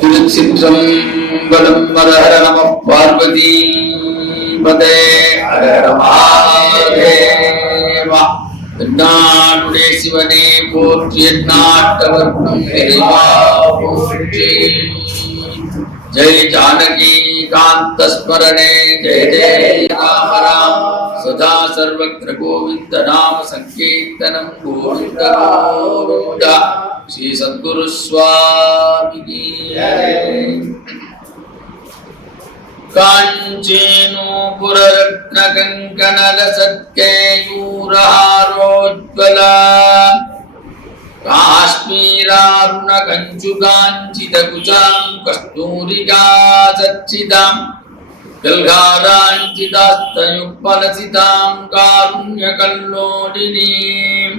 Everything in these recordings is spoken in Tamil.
திருச்சிற்றம்பலம். ஹர நம பார்வதி பதே. ஹர மகாதேவா. நாடுடைய சிவனே போற்றி, நாட்டவர்க்கும் இறைவா போற்றி. ஜெய ஜானகி காந்த ஸ்மரணே, ஜெய ஜெய ராம ராம். சதா சர்வத்ர கோவிந்த நாம சங்கீர்த்தனம். கோவிந்த கோவிந்த. ஸ்ரீ சத்குரு சுவாமி. காஞ்சீனூபுர ரத்ன கங்கண சத்கேயூரஹாரோஜ்வல காஷ்மீராருண கஞ்சுகாஞ்சித குஜாம் கஸ்தூரிகா சச்சிதாம் கல்காராஞ்சிதாஸ்தயுக்பலசிதாம் காருண்ய கல்லோடினீம்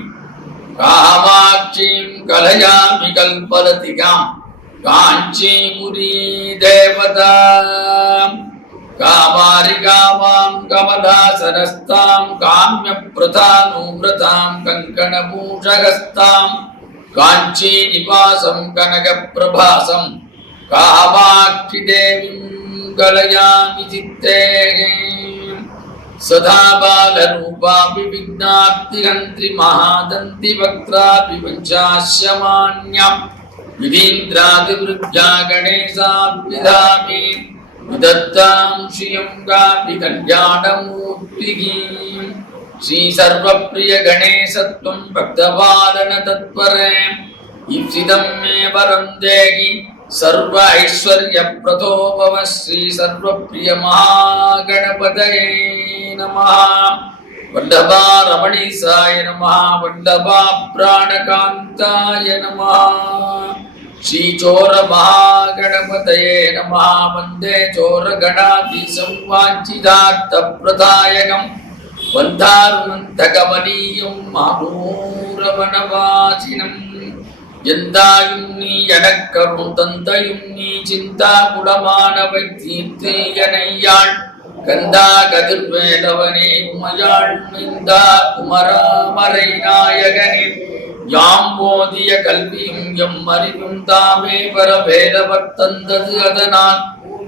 காமாட்சீம் கலயாமி கல்பலதிகாம் காஞ்சீபுரி தேவதாம் காமாரிகாமாம் கமலாசனஸ்தாம் காம்ய பிரதானுவ்ரதாம் கங்கணபூஷகஸ்தாம் காஞ்சி நிவாசம் கனக பிரபாசம் காமாட்சி தேவீம் கலயாமி சித்தே. சதா பாலரூபாபி விக்னார்த்திஹந்த்ரி மகாதந்தி வக்த்ராபி பஞ்சாஸ்யமான்யம் விதீந்திராதிவிருத்யா கணேசாபிதாமி விதத்தாம் ஸ்ரீயம் காபி கல்யாணமூர்த்திகி. ஸ்ரீ சர்வப்ரிய கணேசத்வம் பக்தபாலன தத்பரே இப்சிதம் மே வரம் தேகி சர்வ ஐஸ்வர்ய பிரதோ பவ. ஸ்ரீ சர்வப்ரிய மகாகணபதயே நமः. வல்லபா ரமணீசாய நமः. வல்லபா பிராணகாந்தாய நமः. ஸ்ரீ சோர மகாகணபதயே நமः. வந்தே சோர கணாதீசம் வாஞ்சிதார்த்த பிரதாயகம் வந்தாருமந்தகமனீயம் மாமூரவனவாசினம். எந்தாயும் நீ எனக்கருள் தந்தையும் நீ சிந்தா குலமானவை தீர்த்தேயனையாள் கந்தா கதிர்வேலவனே உமையாள் மைந்தா குமராமரை நாயகனே. யாம் போதிய கல்வியும் எம் அறிவும் தாமே பரவேலவர் தந்தது. அதனால்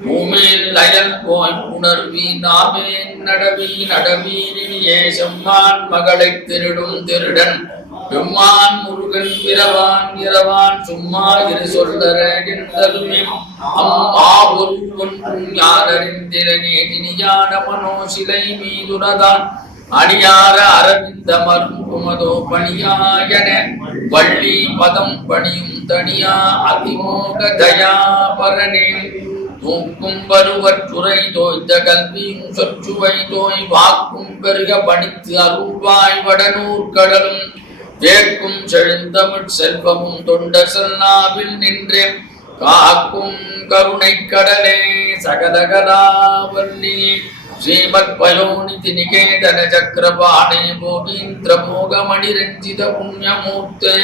பூமேல் அயல் போய் புணர்வி நாமே நடவி நடவீனியே. செம்மான் மகளை திருடும் திருடன் பெம்மான் முருகன் பிறவான் இரவான் சும்மா இரு சொல்லரே. அம்மா ஒன்றும் யாரறிந்திரனே தினியான மனோசிலை மீதுனதான் அடியார அரவிந்த மருங்குமதோ பணியாயன வள்ளி பதம் பணியும் தனியா அதிமோக தயாபரணே. தூக்கும் பருவற்றுறை தோய்ந்த கல்வியும் சொற்றுவை தோய் வாக்கும் பெருக பணித்து அருள்வாய் வடநூர் கடலும் தேக்கும் செழுந்தமிழ் செல்வமும் தொண்டர் செல்லாவில் நின்றே காக்கும் கருணை கடலே. சகலகலாவல்லி ஸ்ரீமத் பயோநிதி நிகேதன சக்கரபாணே போகீந்திர மோகமணி ரஞ்சித புண்ணியமூர்த்தே.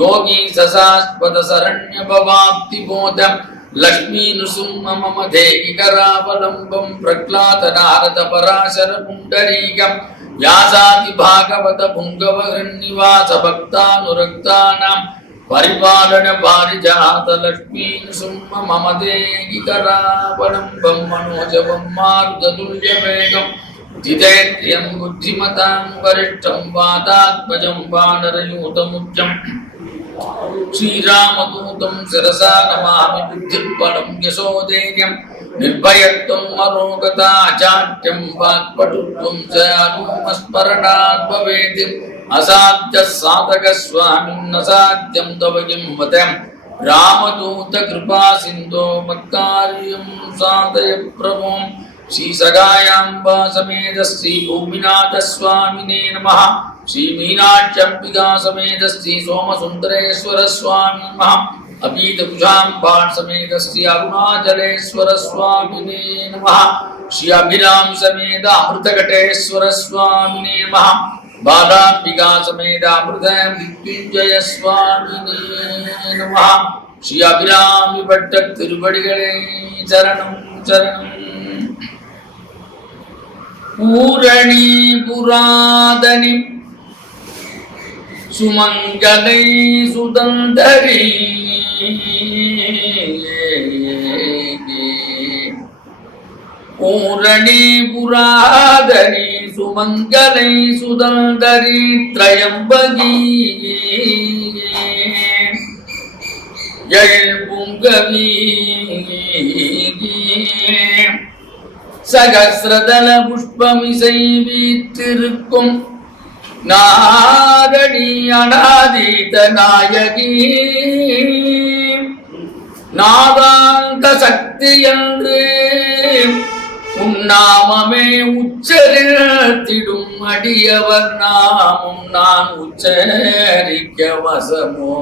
யோகி சசாஸ்பத சரண்ய பவாப்தி போதம் லக்ஷ்மீ நுசும்ம மம தேகி கராவலம்பம் பிரக்லாத நாரத பராசர புண்டரீகம் யாசாதி பாகவத புங்கவ ஹிருநிவாச பக்தானுரக்தானாம் பரிபாலன பாரிஜாத லக்ஷ்மீ நுசும்ம மம தேகி கராவலம்பம் மனோஜவம் மாருததுல்ய வேகம் ஜிதேத்ரியம் புத்திமதாம் வரிஷ்டம் வாதாத்மஜம் வானரயூதமுஜ்ஜம். ஸ்ரீராமதூதம் சிரசா நமாமி புத்திர்பலம் யசோதேயம் நிர்பயத்வம் அரோகதா சாட்யம் வாக்படுத்வம் ச அனுமஸ்மரணாத் பவேத். அசாத்ய சாதக சுவாமின் அசாத்யம் தவ கிம் வதம் ராமதூத கிருபா சிந்தோ மத்காரியம் சாதய பிரபோம். ஸ்ரீ சகாயாம்பா சமேத ஸ்ரீ பூமிநாத சுவாமினே நமः. ஸ்ரீ மீனாட்சம்பிகா சமேத ஸ்ரீ சோமசுந்தரேஸ்வர சுவாமி நமः. அபீத குஜாம்பாள் சமேத ஸ்ரீ அருணாச்சலேஸ்வர சுவாமினே நமः. ஸ்ரீ அபிராமி சமேத அமிர்தகடேஸ்வர சுவாமினே நமः. பாலாம்பிகா சமேத அமிர்த மிருத்யுஞ்சய சுவாமினே நமः. ஸ்ரீ அபிராமி பட்ட திருவடிகளே சரணம் சரணம். பூரணி புராதனி சுமங்கலை சுதந்தரி பூரணி புராதனி சுமங்கலை சுதந்தரி திரயம்பகி எழுபுங்கவி சகசிரதல புஷ்பமிசை வீற்றிருக்கும் நாரணி அநாதீத நாயகி நாதாந்த சக்தி என்று உன்னாமமே உச்சரித்திடும் அடியவர் நாமும் நான் உச்சரிக்க வசமோ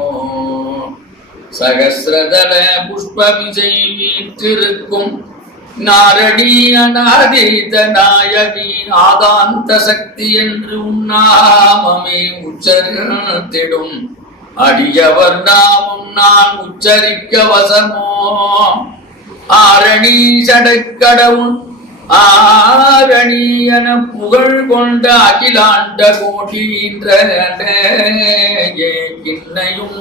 சகசிரதல புஷ்பமிசை வீற்றிருக்கும் நாரணி அநாதீத நாயகி நாதாந்த சக்தி என்று உன்னாமமே உச்சரித்திடும் அடியவர் நாமும் நான் உச்சரிக்க வசமோ ஆரணி சடக்கடவுள் ஆரணி என புகழ் கொண்ட அகிலாண்ட கோட்டீன்ற கிண்ணையும்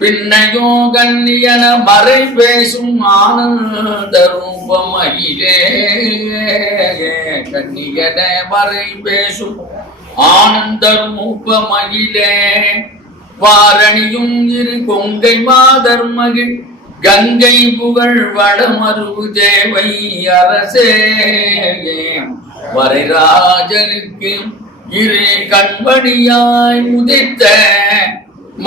பின்னையோ கண்ணியன மறை பேசும் ஆனந்த ரூபமகிலே கண்ணியன மறை பேசும் ஆனந்த ரூபமகிலே வாரணியும் இரு கொங்கை மாதர் மகிழ் கங்கை புகழ் வடமருவு தேவை அரசே வரைராஜனுக்கு இரு கண்படியாய் உதித்த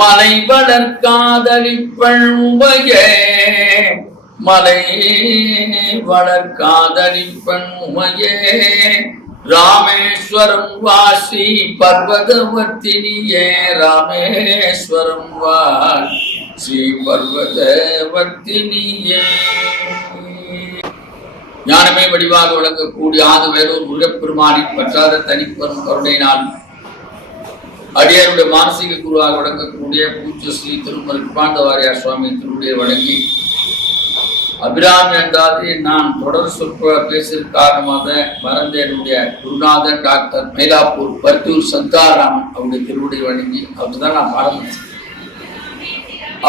மலை வளர்காதலிப்பள் உமையே மலை வளர்காதலிப்பண் உமையே ராமேஸ்வரம் வாசி பர்வதவர்த்தினியே ராமேஸ்வரம் வாசி பர்வதவர்த்தினியே ஞானமே வடிவாக விளங்கக்கூடிய ஆது வேலூர் முருகப்பெருமானின் பற்றாத தனிப்பெரும் கருணையினால் அடியாருடைய மானசீக குருவாக விளங்கக்கூடிய பூஜ்ய ஸ்ரீ திருமலை கிருபானந்தவாரியார் சுவாமி திருவுடைய வழங்கி அபிராமி என்றாது நான் தொடர் சொற்ப பேசுவதற்கு காரணமாக மறந்த என்னுடைய குருநாதர் டாக்டர் மயிலாப்பூர் பர்த்தூர் சந்தாராமன் அவருடைய திருவுடைய வழங்கி அவர்தான் நான் பாடம்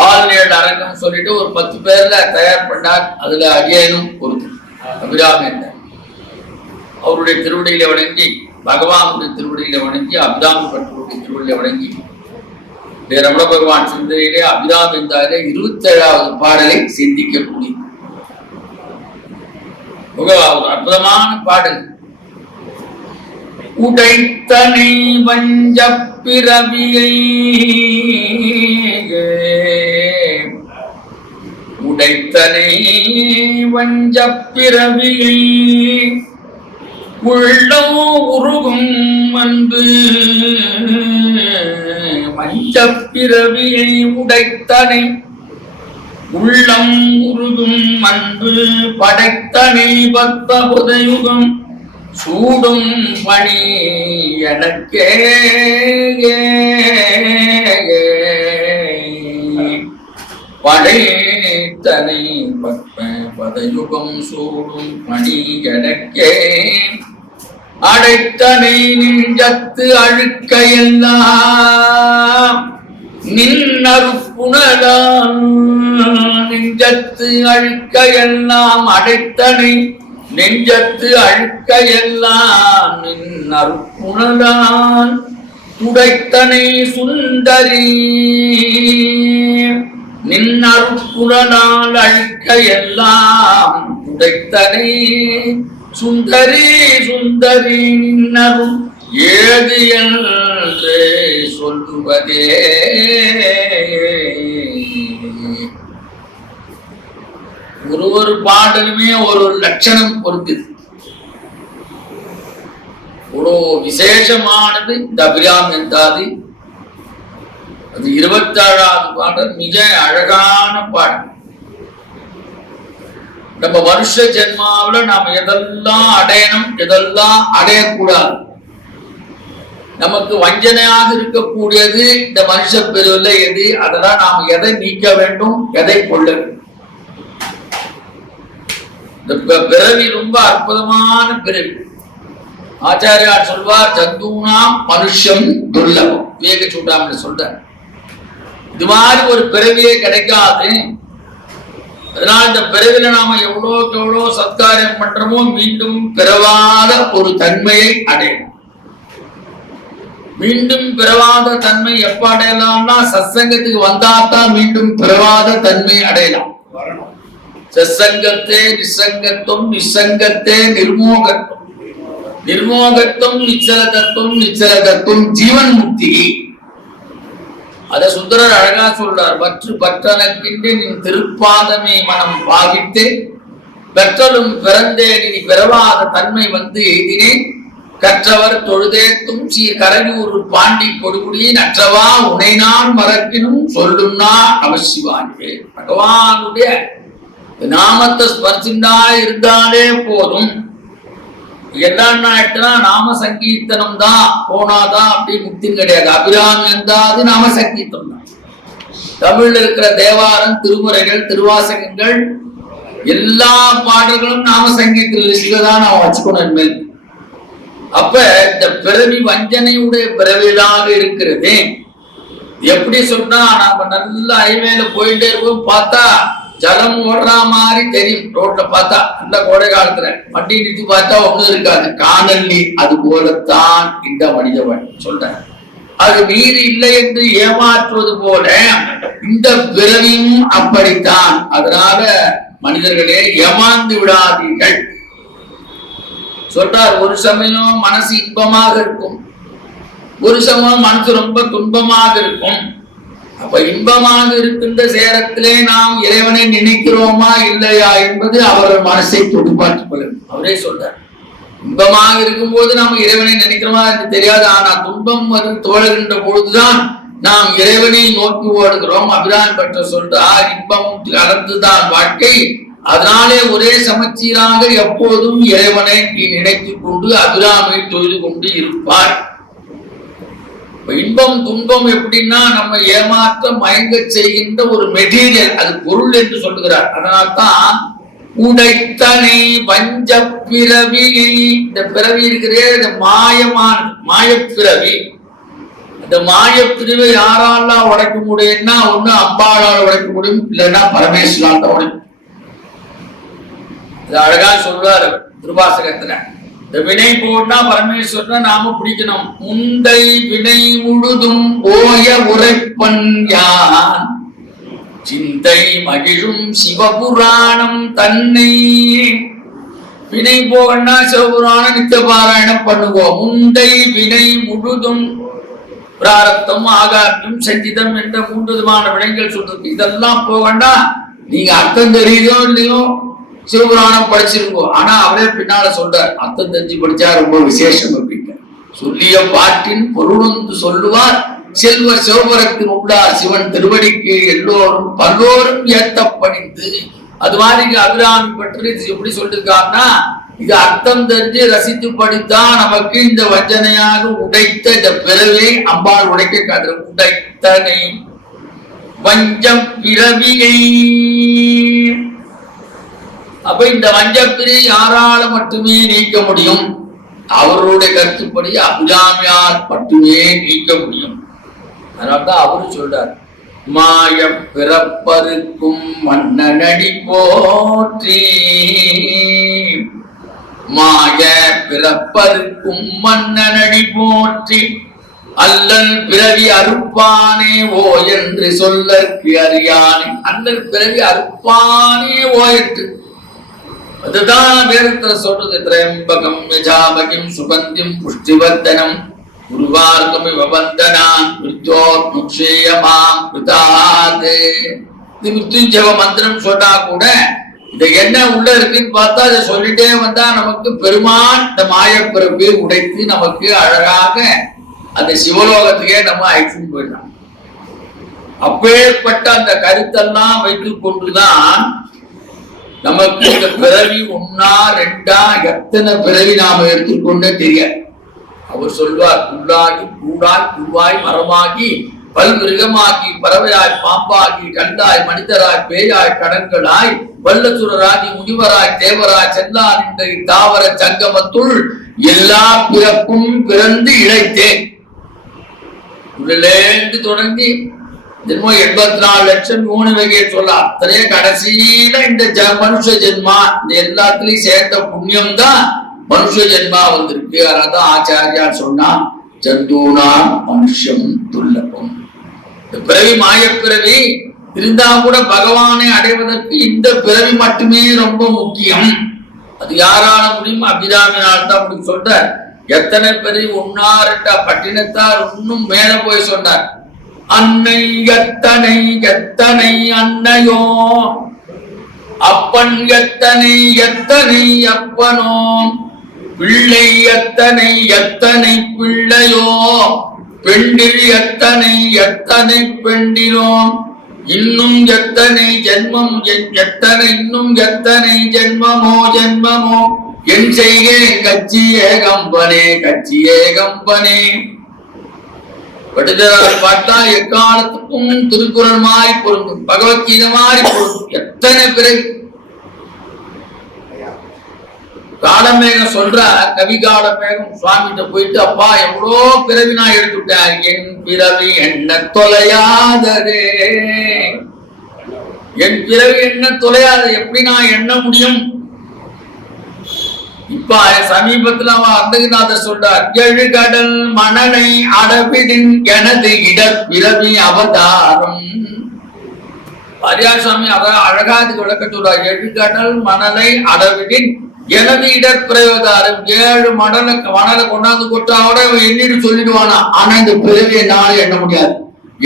ஆளுநர் அரங்கம் சொல்லிட்டு ஒரு 10 பேர்ல தயார் பண்ணார். அதுல அடியனும் பொறுத்து அபிராமி என்றார். அவருடைய திருவடியில வணங்கி பகவானுடைய திருவடியில வணங்கி அபிராமி பட்டருடைய திருவடியில வணங்கி ரமண பகவான் சிந்தனையிலே அபிராமி என்றாலே 27வது பாடலை சிந்திக்கக்கூடிய அற்புதமான பாடல். உடைத்தனை வஞ்ச பிறவியை உடைத்தனை வஞ்ச பிறவியை உள்ளம் உருகும் அன்பு மஞ்சப் பிறவியை உடைத்தனை உள்ளம் உருகும் அன்பு படைத்தனை பக்த புதையுகம் சூடும் பணி எனக்கே படைத்தனை பக்த பதயுகம் சூடும் பணி எனக்கே அடைத்தனை நெஞ்சத்து அழுக்கையெல்லாம் நின்னருப்புணலாம் நெஞ்சத்து அழுக்கையெல்லாம் அடைத்தனை நெஞ்சத்து அழுக்கையெல்லாம் நின்னருப்புணலாம் துடைத்தனை சுந்தரி நின்னருப்புணனால் அழுக்கையெல்லாம் துடைத்தனை சுந்தரி சுந்தரி நின்னரும் ஏது என்று சொல்லுவதே. ஒரு பாடலுமே ஒரு லட்சணம் பொறுத்தது. ஒரு விசேஷமானது இந்த அபிராமி என்றாது. அது 27வது பாடல் மிக அழகான பாடல். நம்ம மனுஷ ஜென்மாவில நாம எதெல்லாம் அடையணும் எதெல்லாம் அடையக்கூடாது, நமக்கு வஞ்சனையாக இருக்கக்கூடியது இந்த மனுஷ பிரிவுல எது, அதெல்லாம் நாம் எதை நீக்க வேண்டும் எதை கொள்ள வேண்டும். இந்த பிறவி ரொம்ப அற்புதமான பிறவி. ஆச்சாரியார் சொல்வார் ஜந்தூனாம் மனுஷம் துர்லபம். விவேக சூடாமணி சொல்ற இது மாதிரி ஒரு பிறவியே கிடைக்காது. அதனால இந்த பிறவில நாம எவ்வளோக்கு எவ்வளோ சத்காரியம் பண்றோமோ மீண்டும் பிறவாத ஒரு தன்மையை அடையணும். மீண்டும் பிறவாத தன்மை எப்ப அடையலாம்னா சத்சங்கத்துக்கு வந்தாத்தான் மீண்டும் பிறவாத தன்மை அடையலாம். சத்சங்கத்தே நிசங்கத்துவம், நிசங்கத்தே நிர்மோகத்துவம், நிர்மோகத்துவம் நிச்சலதத்துவம், நிச்சலதத்துவம் ஜீவன் முக்தி. அத சுந்தரர் அழகா சொல்றார். பற்று பற்றனக்கின்றே நின் திருப்பாதமே மனம் பாவித்து பெற்றலும் பிறந்தேன் இனி பிறவாத தன்மை வந்து எய்தினேன் கற்றவர் தொழுதேத்தும் சீர் கரையூர் பாண்டி கொடுகுடி நற்றவா உனை நான் மறக்கினும் சொல்லும்னா நமசிவாயே. பகவானுடைய நாமத்தை ஸ்பர்சிந்தா இருந்தாலே போதும். என்னன்னா நாம சங்கீர்த்தனம் தான் போனாதான் அப்படி முக்தி கிடையாது. அபிராமி இருந்தாது நாம சங்கீர்த்தனம் தான். தமிழ்ல இருக்கிற தேவாரம், திருமுறைகள், திருவாசகங்கள் எல்லா பாடல்களும் நாம சங்கீர்த்ததான் நாம வச்சுக்கணும் மேல். அப்ப இந்த பிறவி வஞ்சனையுடைய பிறவியாக இருக்கிறது. எப்படி சொன்னா நாம நல்ல ஹைவேல போயிட்டே இருப்போம், பார்த்தா ஜலம் ஓடுற மாதிரி தெரியும். ரோட்ல பார்த்தா நல்ல கோடை காலத்துல வண்டி நிறுத்தி பார்த்தா ஒண்ணும் இருக்காது, காணல் நீர். அது போலத்தான் இந்த மனிதவன் சொல்றேன். அது நீர் இல்லை என்று ஏமாற்றுவது போல இந்த பிறவியும் அப்படித்தான். அதனால மனிதர்களே ஏமாந்து விடாதீர்கள் சொல்றார். ஒரு சமயம் மனசு இன்பமாக இருக்கும், ஒரு சமயம் மனசு ரொம்ப துன்பமாக இருக்கும். அப்ப இன்பமாக இருக்கின்ற சேரத்திலே நாம் இறைவனை நினைக்கிறோமா இல்லையா என்பது அவர்கள் மனசை தொடுபாட்டுக் கொள்ளும். அவரே சொல்றார், இன்பமாக இருக்கும் போது நாம் இறைவனை நினைக்கிறோமா என்று தெரியாது. ஆனா துன்பம் தோழுகின்ற பொழுதுதான் நாம் இறைவனை நோக்கி ஓடுகிறோம். அபிராமி பற்ற சொல்றார், இன்பம் கலந்துதான் வாழ்க்கை. அதனாலே ஒரே சமச்சீராக எப்போதும் இறைவனை நினைத்துக் கொண்டு அபிராமியை தொழுது கொண்டு இருப்பார். இன்பம் துன்பம் எப்படின்னா நம்ம ஏமாற்ற மயங்க செய்கின்ற ஒரு மெட்டீரியல், அது பொருள் என்று சொல்லுகிறார். அதனால்தான் உடைத்தனை வஞ்ச பிறவி, இந்த பிறவி இருக்கிறே மாயமான மாயப்பிறவி. அந்த மாயப்பிரிவை யாராலாம் உடைக்க முடியும்னா ஒண்ணு அம்பாளால் உடைக்க முடியும், இல்லைன்னா பரமேஸ்வரால் உடைக்கும். இது அழகா சொல்றாரு திருவாசகத்துல. இந்த வினை போட்டா பரமேஸ்வரன் நாம பிடிக்கணும். முந்தை வினை முழுதும் ஓய உரைப்பன் யான் சிந்தை மகிழும் சிவபுராணம் தன்னை. வினை போகன்னா சிவபுராணம் நித்திய பாராயணம் பண்ணுவோம். முந்தை வினை முழுதும் பிராரத்தம், ஆகாரம், சஞ்சிதம் என்ற 3 விதமான வினைகள் சொல்றது. இதெல்லாம் போகண்டா நீங்க அர்த்தம் தெரியுதோ இல்லையோ சிவபுராணம் படிச்சிருக்கோம். ஆனா அவரே பின்னால சொல்றார், அர்த்தம் தெரிஞ்சு படிச்சா ரொம்ப விசேஷம் அப்படின்னு. சொல்லிய பாட்டின் பொருள் சொல்லுவார் செல்வர் சிவபுரத்தின் உள்ளார் சிவன் திருவடிக்கு எல்லோரும் பல்லோரும் ஏத்த படித்து. அது மாதிரி அபிராமி பற்றி எப்படி சொல்லிருக்காருன்னா, இது அர்த்தம் தெரிஞ்சு ரசித்து படித்தா நமக்கு இந்த வஞ்சனையாக உடைத்த இந்த பிறவை அம்பாள் உடைக்க காதுற. உடைத்தனை வஞ்சம் பிறவியை. அப்ப இந்த வஞ்சப்பிரி யாரால மட்டுமே நீக்க முடியும்? அவருடைய கருத்துப்படி அபிராமியால் மட்டுமே நீக்க முடியும். அதனால்தான் அவரு சொல்றார், மாய பிறப்பருக்கும் மன்னனடி போற்றி. மாய பிறப்பருக்கும் மன்னனடி போற்றி அல்லல் பிறவி அறுப்பானே ஓ என்று சொல்லற்கு அறியானே. அல்லல் பிறவி அறுப்பானே ஓ என்று அதுதான் வேதத்துல சொல்றது. திரயம்பகம் யஜாமகிம் சுகந்திம் புஷ்டிவர்தனம் குருவார்க்கம் வந்தனான் மிருத்யோத்முக்ஷேயமாம் கிருதாத். இது மிருத்யுஞ்சய மந்திரம் சொன்னா கூட இதை என்ன உள்ள இருக்குன்னு பார்த்தா அதை சொல்லிட்டே வந்தா நமக்கு பெருமான் இந்த மாயப்பிறப்பை உடைத்து நமக்கு அழகாக அந்த சிவலோகத்துக்கே நம்ம அழைச்சிட்டு போயிடலாம். அப்பேற்பட்ட அந்த கருத்தெல்லாம் வைத்துக் கொண்டுதான் நமக்கு இந்த பிறவி 1 2 எத்தனை பிறவி நாம எடுத்துக்கொண்டே தெரியாது. அவர் சொல்வார், புல்லாகி பூடாய் பூவாய் மரமாகி பல் மிருகமாகி பறவையாய் பாம்பாகி கண்டாய் மனிதராய் பேயாய் கடங்களாய் வல்லசுரராகி முனிவராய் தேவராய் செல்லார் இந்த தாவர சங்கமத்துள் எல்லா பிறப்பும் பிறந்து இழைத்தேன். உள்ளேந்து தொடங்கி ஜென்மம் 84 லட்சம் யோனி வகையை சொல்ல அத்தனையே கடைசியில இந்த மனுஷ ஜென்மா இந்த எல்லாத்துலயும் சேர்த்த புண்ணியம் தான் மனுஷ ஜென்மா வந்திருக்கு. அதனால்தான் ஆச்சாரியா சொன்னா ஜந்தூனாம் மனுஷம் துல்லபம். இந்த பிறவி மாயப்பிறவி இருந்தா கூட பகவானை அடைவதற்கு இந்த பிறவி மட்டுமே ரொம்ப முக்கியம். அது யாரால முடியும்? அபிராமினால் தான் முடியும் சொல்ற. எத்தனை பிறவி ஒன்னார்டா பட்டினத்தார் இன்னும் மேல போய் சொன்னார். அன்னை எத்தனை எத்தனை அன்னையோ, அப்பன் எத்தனை எத்தனை அப்பனோ, பிள்ளை எத்தனை எத்தனை பிள்ளையோ, பெண்டில் எத்தனை எத்தனை பெண்டிலோ, இன்னும் எத்தனை ஜென்மம் எத்தனை இன்னும் எத்தனை ஜென்மமோ ஜென்மமோ, என் செய்கேன் கட்சியே கம்பனே கட்சியே கம்பனே. பட்டுதரால் பார்த்தா எக்காலத்துக்கும் திருக்குறள் மாதிரி பொருந்தும், பகவத்கீதை மாதிரி பொருந்தும். எத்தனை பிறகு காலமேகம் சொல்ற கவி காலமேகம் சுவாமிகிட்ட போயிட்டு, அப்பா எவ்வளோ பிறவி நான் எடுத்துட்டேன், என் பிறவி என்ன தொலையாததே, என் பிறவி என்ன தொலையாது, எப்படி நான் எண்ண முடியும்? இப்ப சமீபத்துல அவன் அந்தகநாதர் சொல்றார், எழுகடல் மணலை அடவிடின் எனது இடப்பிறவி அவதாரம். பரியாசாமி அழகாதுக்கு விளக்க சொல்றார். எழுகடல் மணலை அடவிடின் எனது இடப்பிரவதாரம். 7 மணலை கொண்டாந்து கொட்டாவோட எண்ணிட்டு சொல்லிடுவானா, ஆனா இந்த பிறவி என்னால எண்ண முடியாது.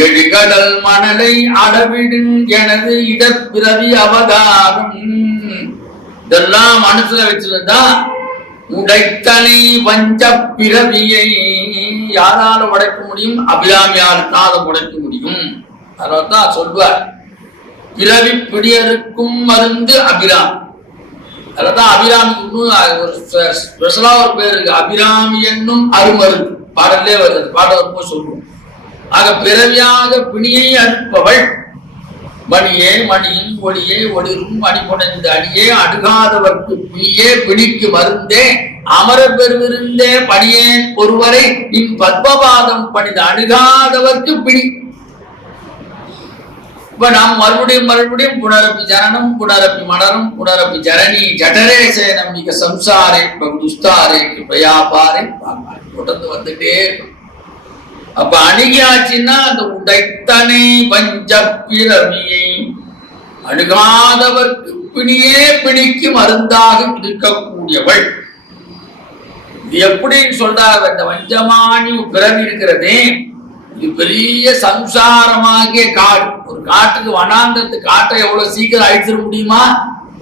எழுகடல் மணலை அடவிடின் எனது இடப்பிறவி அவதாரம். இதெல்லாம் மனசுல வச்சிருந்தா உடைத்தனை வஞ்ச பிறவியை யாரால உடைக்க முடியும்? அபிராமியால் தான் உடைக்க முடியும். அதனால்தான் சொல்வார், பிறவி பிடியருக்கும் மருந்து அபிராமி. அதனால்தான் அபிராமிக்கு இன்னும் ஒரு ஸ்பெஷலா ஒரு பேர் இருக்கு, அபிராமி என்னும் அருமருந்து. பாடலே வருது, பாடல் வரும்போது சொல்லுவோம். ஆக பிறவியாக பிணியை அறுப்பவள் மணியே மணியின் ஒளியே ஒளிரும் மணிபுனைந்த அடியே அடுகாதவர்க்கு பிணியே பிணிக்கு மருந்தே அமர பெருவிருந்தே பணியேன் ஒருவரை இன் பத்மபாதம் பணிந்த அணுகாதவர்க்கு பிணி. இப்ப நாம் மறுபடியும் புனரப்பி ஜனனம் புனரப்பி மலரும் புனரப்பி ஜரணி ஜடரே சேனம் மிக சம்சாரே துஸ்தாரே பிரயாபாரே தொடர்ந்து வந்துட்டே இருக்கும். அப்ப அணுகியாச்சுன்னா அந்த உடைத்தனை பஞ்ச பிறவியை அணுகாதவர்க்கு பிணியே பிணிக்கு மருந்தாக இருக்கக்கூடியவள். இது எப்படின்னு சொல்றாரு? இந்த வஞ்சமானி பிறவி இருக்கிறதே, இது பெரிய சம்சாரமாகிய காடு. ஒரு காட்டுக்கு வனாந்தத்து காட்டை எவ்வளவு சீக்கிரம் அழிச்சிட முடியுமா?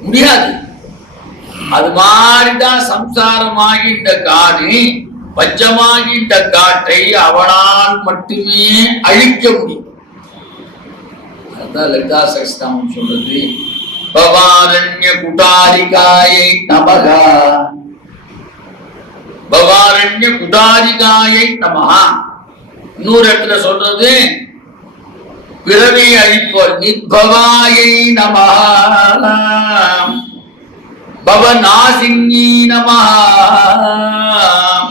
முடியாது. அது மாதிரிதான் சம்சாரமாகி இந்த காடு, பஞ்சமாகி இந்த காட்டை அவனால் மட்டுமே அழிக்க முடியும். அதான் லலிதா சகஸ்ரநாமம் சொல்றது, பவாரண்ய குடாரிகாயை நமகா, பவாரண்ய குடாரிகாயை நமகா. இன்னொரு இடத்துல சொல்றது, பிறவி அழிப்போர் நிர்பவாயை நமஹா, பவநாசினி நமஹா,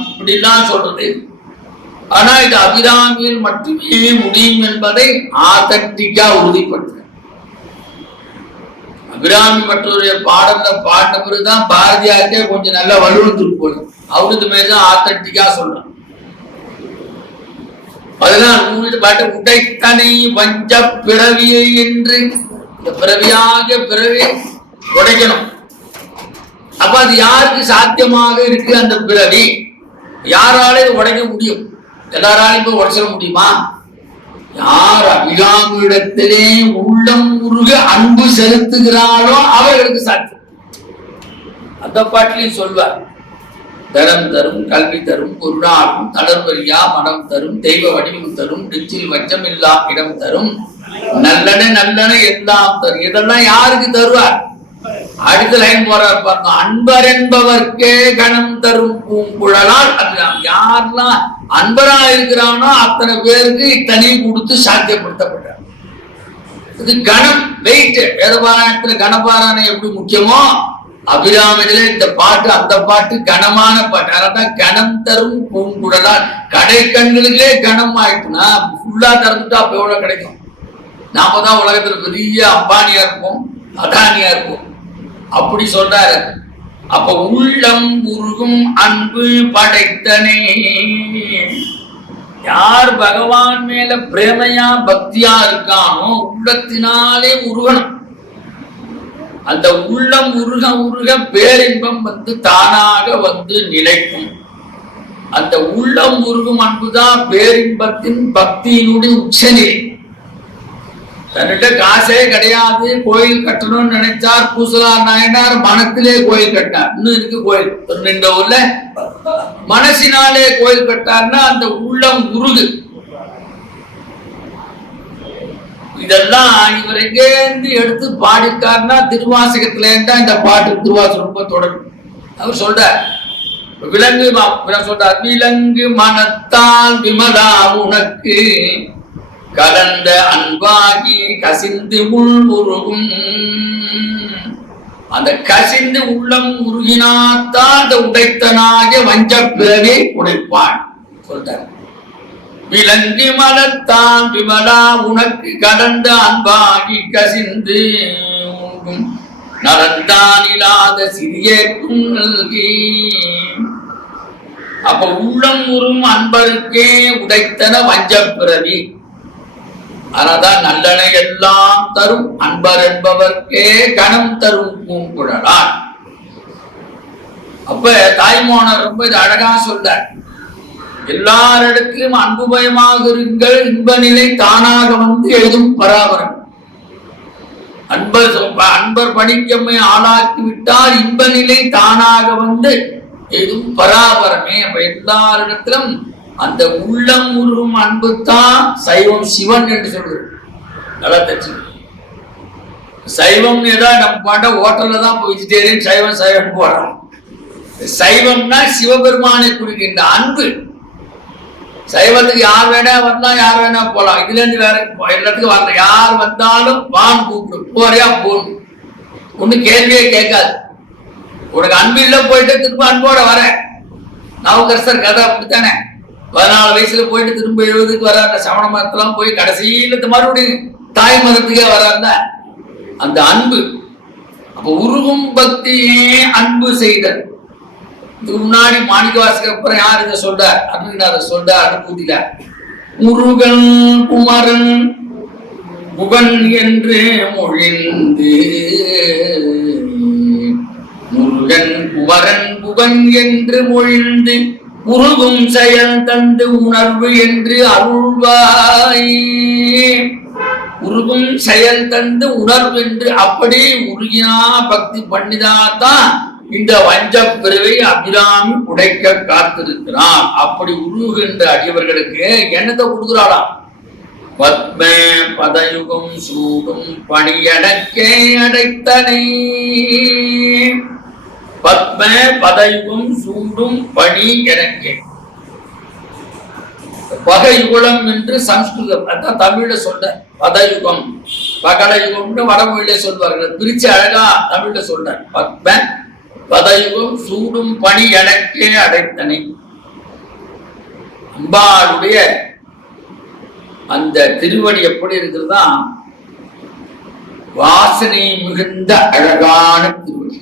இப்படிலாம் சொல்றது. ஆனா இது அபிராமியில் மட்டுமே முடியும் என்பதை ஆதன்டிக்கா உறுதிப்படுத்த. அபிராமி மற்றொரு பாடல பாடின பிறகுதான் பாரதியாருக்கே கொஞ்சம் நல்லா வலுவந்துட்டு போகும். அவருக்கு மேலதான் ஆதன்டிக்கா சொல்றான். அதெல்லாம் பாட்டு உடைத்தனை வஞ்ச பிறவியை என்று, இந்த பிறவியாக பிறவி உடைக்கணும். அப்ப அது யாருக்கு சாத்தியமாக இருக்கு? அந்த பிறவி யாரால உடைக்க முடியும்? எல்லாராலையும் போய் உடைச்சிட முடியுமா? யார் அபிராமியிடத்திலே உள்ளம் உருக அன்பு செலுத்துகிறாரோ அவர்களுக்கு சாத்தியம். அந்த பாட்டிலையும் சொல்வார், தரம் தரும் கல்வி தரும் பொருளாகும் தளர்வரியா மனம் தரும் தெய்வ வடிவம் தரும் நெஞ்சில் வச்சமில்லா இடம் தரும் நல்லன நல்லன எல்லாம் தரும். இதெல்லாம் யாருக்கு தருவார்? அடுத்த லைன் போறார் பாருங்க, அன்பர் என்பவர்க்கே கணம் தரும் பூங்குழலால். அப்படின்னா யாரெல்லாம் அன்பரா இருக்கிறானோ அத்தனை பேருக்கு இத்தனையும் கொடுத்து சாத்தியப்படுத்தப்பட்டார். இது கணம் வெயிட். வேதபாராயணத்துல கணபாராயணம் எப்படி முக்கியமோ, அபிராமியில இந்த பாட்டு அந்த பாட்டு கனமான பாட்டு. அதனால்தான் கணம் தரும் பூங்குழலால். கடை கண்களுக்கே கணம் ஆயிட்டுனா ஃபுல்லா திறந்துட்டா அப்ப எவ்வளவு கிடைக்கும்? நாம தான் உலகத்துல பெரிய அம்பானியா இருப்போம், அதானியா இருப்போம். அப்படி சொல்றாரு. அப்ப உள்ளம் உருகும் அன்பு படைத்தனே. யார் பகவான் மேல பிரேமையா பக்தியா இருக்கானோ உள்ளத்தினாலே உருகணும். அந்த உள்ளம் உருக உருக பேரின்பம் தானாக நிலைக்கும். அந்த உள்ளம் உருகும் அன்புதான் பேரின்பத்தின் பக்தியினுடைய உச்சநிலை. தன்னிட்ட காசே கிடையாது, கோயில் கட்டணும்னு நினைச்சார் பூசலார் நாயனார், மனத்திலே கோயில் கட்டினார். இன்னும் இருக்கு கோயில் இந்த ஊர்ல. மனசினாலே கோயில் கட்டார்னா அந்த உள்ளம் உருகு. இதெல்லாம் இவர் எங்கேருந்து எடுத்து பாடிக்காருன்னா திருவாசகத்துல இருந்தா இந்த பாட்டு. திருவாசகம் ரொம்ப தொடரும். அவர் சொல்றார், விலங்கு சொல்றார், விலங்கு மனத்தால் விமலா உனக்கு கலந்த அன்பாகி கசிந்து உள் உருகும். அந்த கசிந்து உள்ளம் உருகினாத்தான் அந்த உடைத்தனாக வஞ்ச பிறவை உடைப்பான் சொல்றார். விலங்கு மனத்தான் விமலா உனக்கு கடந்த அன்பாகி கசிந்து நலந்தான் இல்லாத சிறியேற்கும் நல்கி. அப்ப உள்ளம் உறும் அன்பருக்கே உடைத்தன வஞ்ச பிறவி. அதனால்தான் நல்லனை எல்லாம் தரும் அன்பர் என்பவர்க்கே கணம் தரும் பூங்குழலான். அப்ப தாய்மோனர் ரொம்ப இது அழகா சொல்றார். எல்லாரிடத்திலும் அன்புமயமாக இருங்கள், இன்ப நிலை தானாக எழுதும் பராபரம். அன்பர் பணிக்கம்மை ஆளாக்கி விட்டால் இன்ப நிலை தானாக எழுதும் பராபரமே. அப்ப எல்லாரிடத்திலும் அந்த உள்ளம் உருகும் அன்பு தான் சைவம் சிவன் என்று சொல்றது. நல்லா தெரிஞ்சு. சைவம் ஏதாவது நம்ம பாட்ட ஹோட்டல்ல தான் வெஜிடேரியன் சைவம் சைவம் போடுறோம். சைவம்னா சிவபெருமானை குறிக்கின்ற அன்பு. சைவத்துக்கு யார் வேணா வரலாம், யார் வேணா போலாம். இதுல இருந்து வேற எல்லாத்துக்கும் வரல. யார் வந்தாலும் வான் கூப்பிடும், போறியா போகணும். ஒண்ணு கேள்வியே கேட்காது. உனக்கு அன்பு இல்ல போயிட்டு திரும்ப அன்போட வர. நவகரசர் கதை அப்படித்தானே. 14 வயசுல போயிட்டு திரும்ப 70க்கு வர்றாரு. சமண மதத்தெல்லாம் போய் கடைசியில மறுபடியும் தாய் மதத்துக்கே வர்றாருல அந்த அன்பு. அப்ப உருகும் பக்தியே அன்பு செய்தல். இதுக்கு முன்னாடி மாணிக்கவாசகர் அப்புறம் யார் இதை சொல்றார்? அருணகிரிநாதர் சொல்றார் அனுபூதியில. முருகன் குமரன் புகன் என்று மொழிந்து, முருகன் குமரன் புகன் என்று மொழிந்து உருகும் செயல் தந்து உணர்வு என்று அருள்வாய். உருகும் செயல் தந்து உணர்வு என்று அப்படி உருகினா பக்தி பண்ணிதாதான் இந்த வஞ்ச பிறவை அபிராமி உடைக்க காத்திருக்கிறான். அப்படி உருகுகின்ற அடியவர்களுக்கு என்னத்தை கொடுக்குறாளாம்? பத்ம பதயுகம் சூடும் பணியடக்கே அடைத்தனை. பத்ம பதயுகம் சூடும் பணி எனக்கே. பகயுகம் என்று சம்ஸ்கிருதம், அதான் தமிழ்ல சொல்ற. பதயுகம் பகலயுகம்னு வடமொழியில சொல்வார்கள். பிரிச்சு அழகா தமிழ்ல சொல்ற. பத்ம பதயுகம் சூடும் பணி எனக்கே அடைத்தனை. அம்பாளுடைய அந்த திருவடி எப்படி இருக்கிறதா? வாசனை மிகுந்த அழகான திருவடி.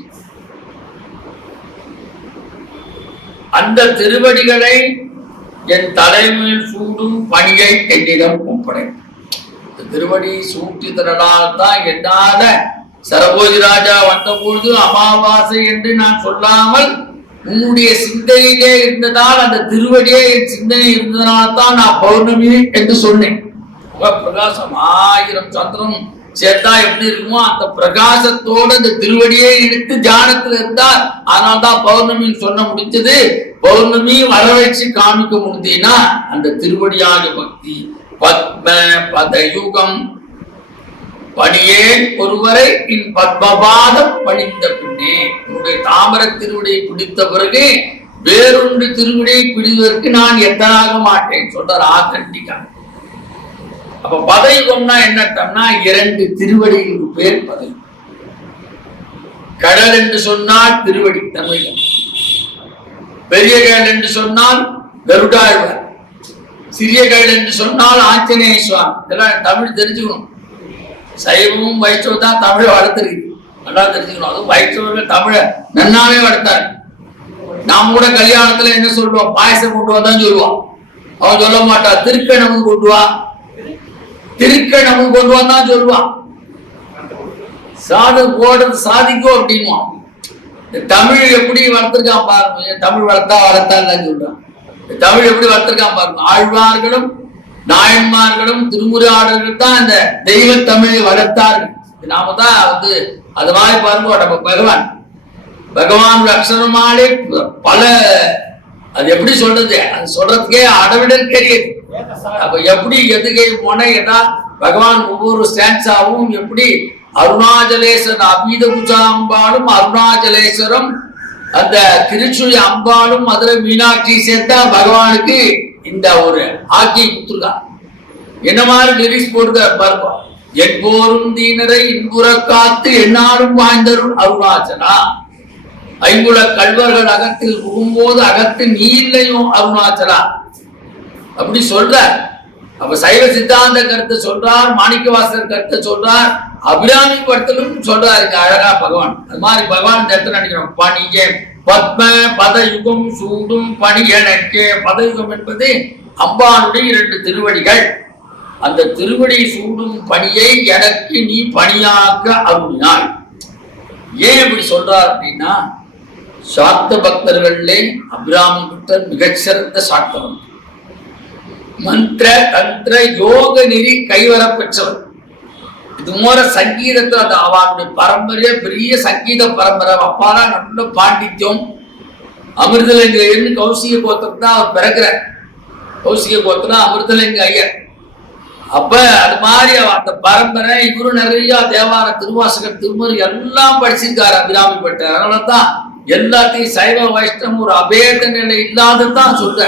அந்த திருவடிகளை என் தலைமையில் சூடும் பணியை என்னிடம் ஒப்படை. திருவடி சூட்டி தரனால் தான் என்னால சரபோஜி ராஜா வந்தபோது அமாவாசை என்று நான் சொல்லாமல் உன்னுடைய சிந்தையிலே இருந்ததால், அந்த திருவடியே என் சிந்தனை இருந்ததனால் தான் நான் பௌர்ணமி என்று சொன்னேன். பிரகாசம் 1000 சந்திரன் சேர்த்தா எப்படி இருக்குமோ அந்த பிரகாசத்தோடு அந்த திருவடியை எடுத்து தியானத்துல இருந்தார். அதனால்தான் பௌர்ணமின்னு சொல்ல முடிஞ்சது. பௌர்ணமி வர வச்சு காமிக்க முடியுதுன்னா அந்த திருவடியாக பக்தி. பத்ம பதயுகம் பணியேன் ஒருவரை இன் பத்மபாதம் பணிந்த பின்னே. உன்னுடைய தாமர திருவடியை பிடித்த பிறகு வேறொன்று திருவடியை பிடிவதற்கு நான் எத்தனாக மாட்டேன் சொல்றார் ஆத்தண்டிகா. அப்ப பதயுகம்னா என்னட்டம்னா 2 திருவடிகளுக்கு பேர் பதவி. கடல் என்று சொன்னால் திருவடி தமிழ், பெரிய கடல் என்று சொன்னால் கருடாழ்வார், சிறிய கடல் என்று சொன்னால் ஆஞ்சநேய சுவாமி. இதெல்லாம் தமிழ் தெரிஞ்சுக்கணும். சைவமும் வைஷ்ணவம் தான் தமிழை வளர்த்துருக்கு. நல்லா தெரிஞ்சுக்கணும். அதுவும் வைஷ்ணவர்கள் தமிழை நன்னாவே வளர்த்தாரு. நாம் கூட கல்யாணத்துல என்ன சொல்லுவோம், பாயசம் கொண்டு வந்தான் சொல்லுவான். அவன் சொல்ல மாட்டான் திருக்கணமும் கொண்டு வா, திருக்கணமும் கொண்டு வந்தான் சொல்லுவான். சாது போடுறது சாதிக்கும் அப்படின்வான். தமிழ் எப்படி வளர்த்திருக்கான் பாருங்க. தமிழ் வளர்த்தான் சொல்றான். தமிழ் எப்படி வளர்த்திருக்கான் பாருங்க. ஆழ்வார்களும் நாயன்மார்களும் திருமுறையாளர்கள் தான் இந்த தெய்வ தமிழை வளர்த்தார்கள். நாம தான் அது மாதிரி பாருங்க. நம்ம பகவான் அக்ஷரமாலே பல, அது எப்படி சொல்றது, அது சொல்றதுக்கே அடவிடல் தெரியுது. அப்ப எப்படி எதுகை போன ஏன்னா பகவான் ஒவ்வொரு ஸ்டான்ஸாவும் எப்படி அருணாச்சலேஸ்வரன் அபீத பூஜா அம்பாலும் அருணாச்சலேஸ்வரம் அந்த திருச்சுழி அம்பாலும் மதுரை மீனாட்சி சேர்த்தா பகவானுக்கு இந்த ஒரு ஆக்கியை கொடுத்துருக்கா. என்ன மாதிரி லிரிக்ஸ் போட்டுருக்காரு பாருங்க. என்போரும் தீனரை இன்புற காத்து என்னாலும் வாழ்ந்தருள் அருணாச்சலா, ஐங்குல கல்வர்கள் அகத்தில் புகும்போது அகத்து நீ இல்லையும் அருணாச்சலா அப்படி சொல்ற. அப்ப சைவ சித்தாந்த கருத்தை சொல்றார், மாணிக்கவாசகர் கருத்தை சொல்றார், அபிராமி படத்திலும் சொல்றாரு அழகா பகவான். அது மாதிரி பகவான் இந்த இடத்துல நினைக்கிறோம். பணியே பத்ம பதயுகம் சூடும் பணி எனக்கே. பதயுகம் என்பது அம்பானுடைய 2 திருவடிகள். அந்த திருவடி சூடும் பணியை எனக்கு நீ பணியாக்க அருளினாய். ஏன் இப்படி சொல்றார் அப்படின்னா, சாக்த பக்தர்களே அபிராமி பக்தர் மிகச்சிறந்த சாக்தவன். மந்திர தந்திர யோக நெறி கைவர பெற்றவர். இது மூல சங்கீதத்துல அது அவனுடைய பரம்பரையே பெரிய சங்கீத பரம்பரை. அப்பாரா நல்ல பாண்டித்யம். அமிர்தலிங்க கௌசிக கோத்திரம் தான் அவர் பிறகுறார். கௌசிக கோத்திரம் அமிர்தலிங்க ஐயர். அப்ப அது மாதிரி அந்த பரம்பரை இவரு நிறைய தேவார திருவாசகர் திருமுறை எல்லாம் படிச்சிருக்காரு அபிராமி பட்டர். அதனாலதான் எல்லாத்தையும் சைவ வைஷ்ணவம் ஒரு அபேத நிலை இல்லாததான் சொல்ற.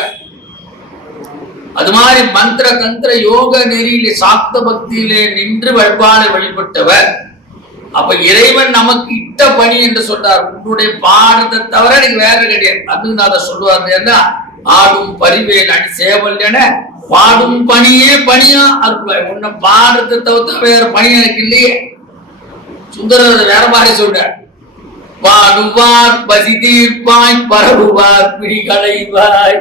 அது மாதிரி மந்திர தந்திர யோக நெறியிலே சாக்த பக்தியிலே நின்று வழிபாடு வழிபட்டவர். அப்ப இறைவன் நமக்கு இட்ட பணி என்று சொல்றார். உன்னுடைய பாடத்தை தவிர எனக்கு வேற கிடையாது. அருணாத சொல்லுவார், ஆடும் பரிவேல் அணி சேவல் என பாடும் பணியே பணியா அருள்வாய். உன்னை பாடத்தை தவிர வேற பணி எனக்கு இல்லையே. சுந்தரர் வேற மாதிரி சொல்றார். பாடுவார் பசி தீர்ப்பாய் பரவுவார் பிடி களைவாய்.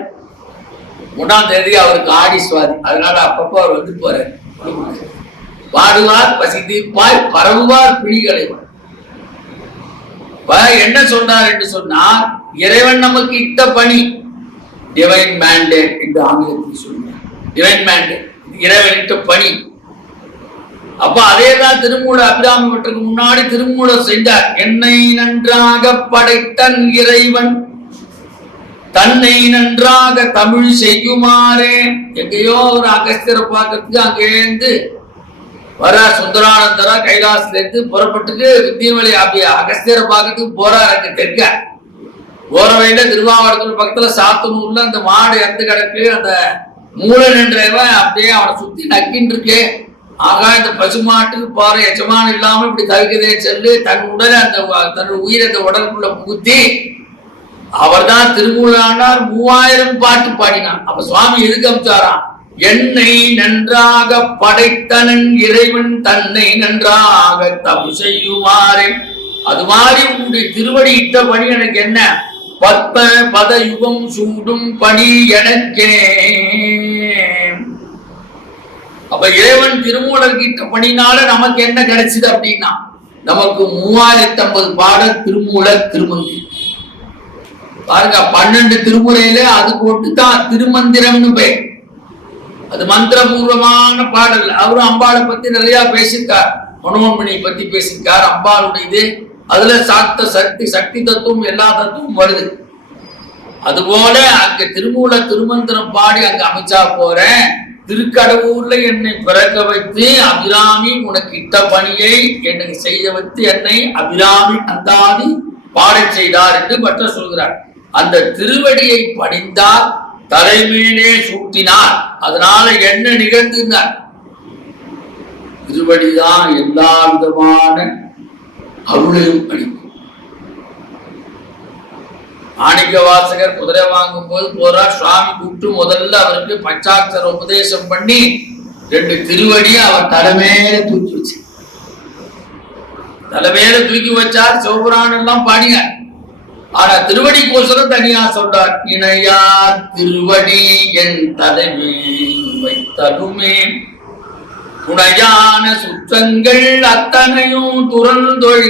1ஆம் தேதி அவருக்கு ஆடி சுவாதி. அதனால அப்பப்போ அவர் வந்து போறார். பாடுவார் பசி தீர்ப்பாய் பரவுவார் பிடி களைவாய். என்ன சொல்றார் என்று சொன்னார், இறைவன் நமக்கு இட்ட பணி டிவைன் மேண்டேட் என்று ஆங்கிலத்தில் சொல்றார். டிவைன் மேண்டேட் இறைவன் இட்ட பணி. அப்ப அதேதான் திருமூல அபிராமி பட்டருக்கு முன்னாடி திருமூலர் செஞ்சார். என்னை நன்றாக படைத்தன் இறைவன் தன்னை நன்றாக தமிழ் செய்யுமாறே. எங்கேயோ ஒரு அகஸ்தியரை பார்க்கறதுக்கு அங்கேருந்து வர சுந்தரானந்தரா கைலாசத்துல இருந்து புறப்பட்டுக்கு வித்தியமலை அகஸ்தியரை பார்க்கறதுக்கு போறாரு. அங்க தெற்க போற வழியில திருவாவூரத்துல பக்கத்துல சாத்தனூர்ல அந்த மாடு இறந்து கிடக்கு. அந்த மூலன் என்றவன் அப்படியே அவனை சுத்தி நக்கின்னு இருக்கு. ஆகா இந்த பசுமாட்டுக்கு போற எஜமானம் இல்லாம இப்படி தவிக்கதே செல்லு தன் உடலை தன்னோட உயிரை அந்த உடலுக்குள்ள புகுத்தி அவர் தான் திருமூலானார். 3000 பாட்டு பாடினான். அப்ப சுவாமி எதுக்கு அமிச்சாராம், என்னை நன்றாக படைத்தனன் இறைவன் தன்னை நன்றாக தமிழ் செய்யுமாறே. அது மாதிரி உன்னுடைய திருவடி இட்ட பணி எனக்கு என்ன, பத்ம பத யுகம் சூடும் பணி எனக்கே. அப்ப இறைவன் திருமூலர் இட்ட பணினால நமக்கு என்ன கிடைச்சது அப்படின்னா, நமக்கு 3050 பாடல் திருமூலர் திருமந்திரம். பாருங்க 12 திருமுறையில அது போட்டுதான் திருமந்திரம்னு பேர். அது மந்திரபூர்வமான பாடல். அவரும் அம்பாளை பத்தி நிறைய பேசியிருக்கார். மனோன்மணி பத்தி பேசியிருக்கார். அம்பாளுடைய இது அதுல சாக்த சக்தி சக்தி தத்துவம் எல்லா தத்துவம் வருது. அதுபோல அங்க திருமூல திருமந்திரம் பாடி அங்க அமைச்சா போறேன். திருக்கடவுர்ல என்னை பிறக்க வைத்து அபிராமி உனக்கு இட்ட பணியை எனக்கு செய்ய வைத்து என்னை அபிராமி அந்தாதி பாடச் செய்தார் என்று பட்டர் சொல்கிறார். அந்த திருவடியை பணிந்தார், தலைமையிலே சூட்டினார். அதனால என்ன நிகழ்ந்தார், திருவடிதான் எல்லா விதமான அருளையும் அளிக்கும். மாணிக்க வாசகர் குதிரை வாங்கும் போது போறார். சுவாமி கூப்பிட்டு முதல்ல அவருக்கு பஞ்சாட்சர உபதேசம் பண்ணி 2 திருவடியை அவர் தலைமையில தூக்கி வச்சு தலைமையில தூக்கி வச்சார், சிவபுராணம் எல்லாம் பாடினார். ஆனா திருவடி கோசரம் தனியா சொல்றார். இணையார் திருவடி என் தலைமையில் வைத்தலுமே துணையான சுற்றங்கள் அத்தனையும் துறந்தொழிந்தேன்